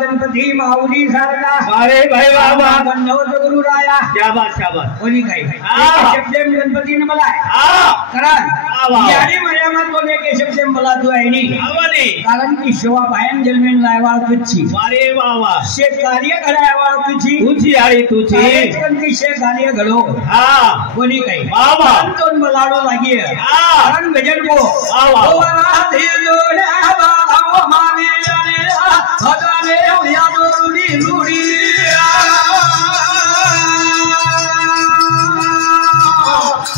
गणपति माऊली सारखा अरे भाई बाबा बंधवत गुरु राया क्या बात कोणी काही शब्द गणपती ने मला कारण यारी मर्यामत बोले के शब्द मला तू आहे नी कारण की शिवा बायन जन्मेन लायवाळ तुझी अरे बाबा शे कार्य करायवाळ तुझी आणि तुझी कंती शे कार्य घडो कोणी काही बाबा दोन बलाडो लागी कारण गजन को बाबा धे जोडा बाबा माने भगवाने यादो रूडी रूडी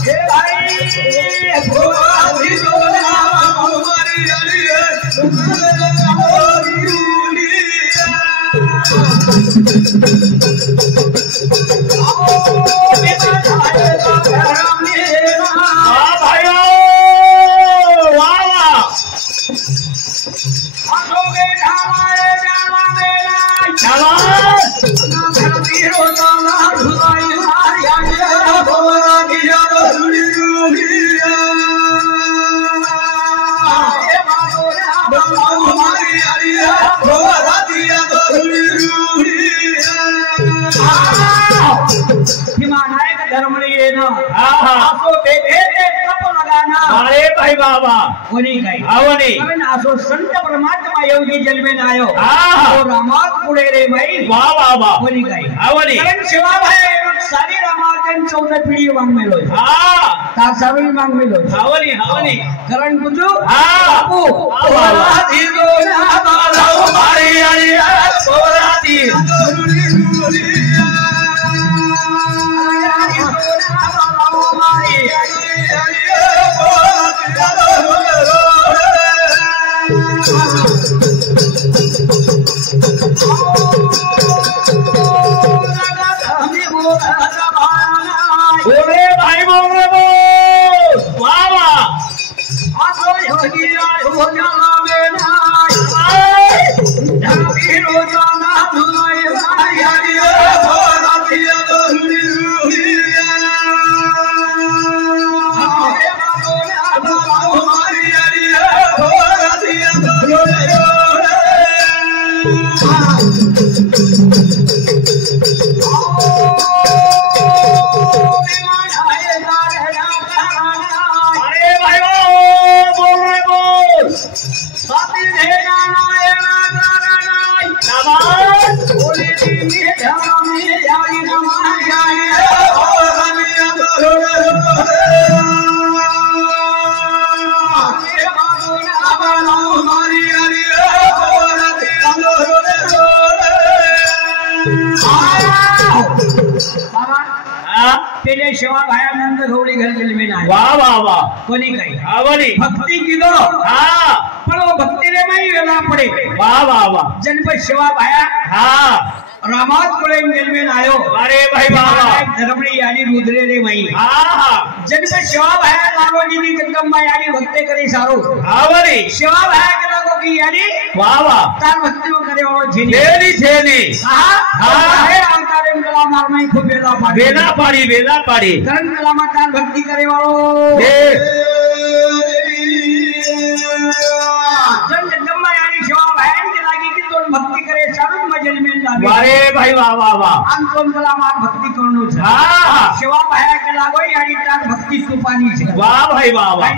हे भाई भोला भी जोड़ा हमारी अली रूडी अरे भाई बाबा कोणी काही आवनी कारण असो संत परमात्मा योगी जन्मेन आयो तो रामात पुढे रे भाई वाह वाह वाह कोणी काही आवनी कारण शिवा भाई सारी रामाजन 14 पिढी मांग मेलो तार सारी मांग मेलो आवनी कारण कुजो बापू धी जोडा बाला मारी आली सोराती भाई बोल रहे बोल वाह वाह तेरे शिवा भायानंद गौरी घर जन्मेन आहे वाह वाह वाह कोणी काही आवनी भक्ती किदो पण वो भक्ती रे माई वेला पडे वाह वाह वाह जन्म शिवा भाया रामात पुढे जन्मेन आयो अरे भाई बाबा धर्मणी आणि रुद्रे रे माई जन्म शिवा भाया नारोजीनी जगदंबा यानी भक्ते करे सारो आवनी शिवा भाया के लोगो की यानी वाह वाह तार भक्ति को करे वालो झेली छेली है अवतारे कला मारना खूब बेला पाड़ी करण कला में तार भक्ति करे वालो जन जगदंबा यानी शिवा भाया के लागी की तो भक्ति करे सारो मजल में लागे अरे भाई वाह वाह वाह आम कोण कला मार भक्ति करनो छे शिवा भाया के लागो यानी तार भक्ति तुपानी छे वाह भाई वाह वाह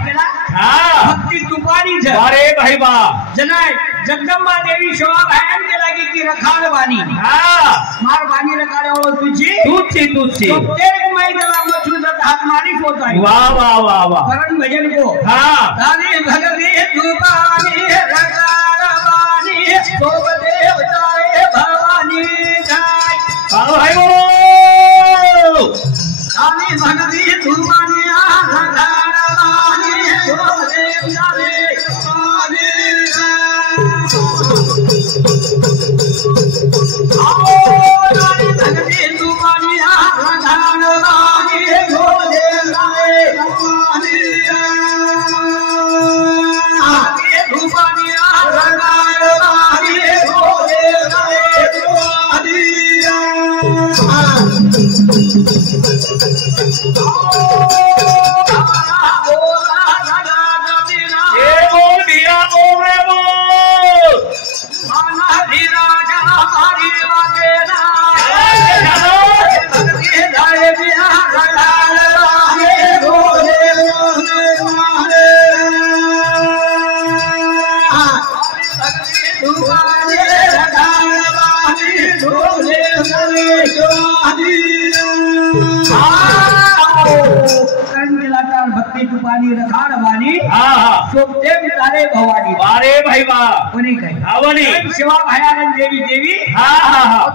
भक्ति तुपानी छे अरे भाई वाह जनाय जगदंबा देवी शोभा भायन के लागी की रखाल वाणी हा मार वाणी रखाले वाळो तुझी तुझी प्रत्येक महिन्याला मछुरत हात मारी होत आहे वाह वाह वाह वाह करण भजन को हा दानी भगती तुपानी रखाल वाणी गोप देवताए भवानी जय भाई बोलो दानी भगती तुपानी रखाल वाणी गोप देवताए भवानी भगती तुपानी रखाल वाणी गोप देवताए भवानी भक्ति तुपानी रखाड़ वाली शोभदेव तारे भवानी वारे भाई वाह कोणी काही आवणी शिवा भायानंद देवी देवी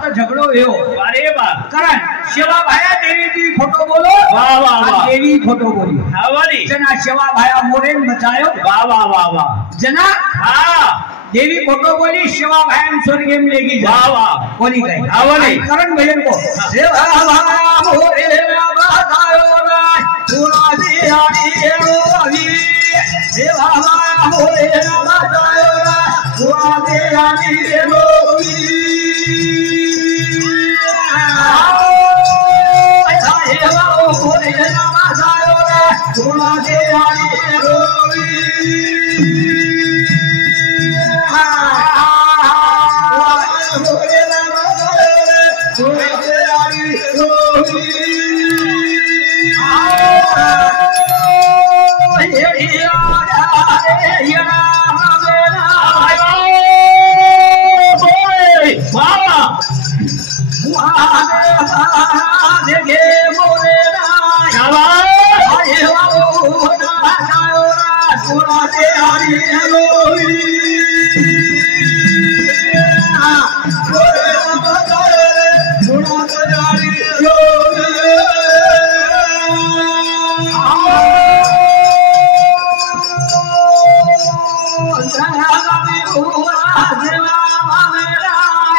तो झगड़ो हो वारे वाह कारण शिवा भाया देवी की फोटो बोलो वाह वाह वाह देवी फोटो बोली आवणी जना शिवा भाया मोरेन बचायो वाह वाह वाह वाह जना हा देवी फोटो बोली शिवा भायन स्वर्ग में लेगी वाह वाह कोणी काही आवणी करण भजन को शिवा भाया मोरेन बचायो रे पूरा दियानी रोही शिवा भाया मोरेन बचायो रे पूरा दियानी रोही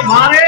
Hare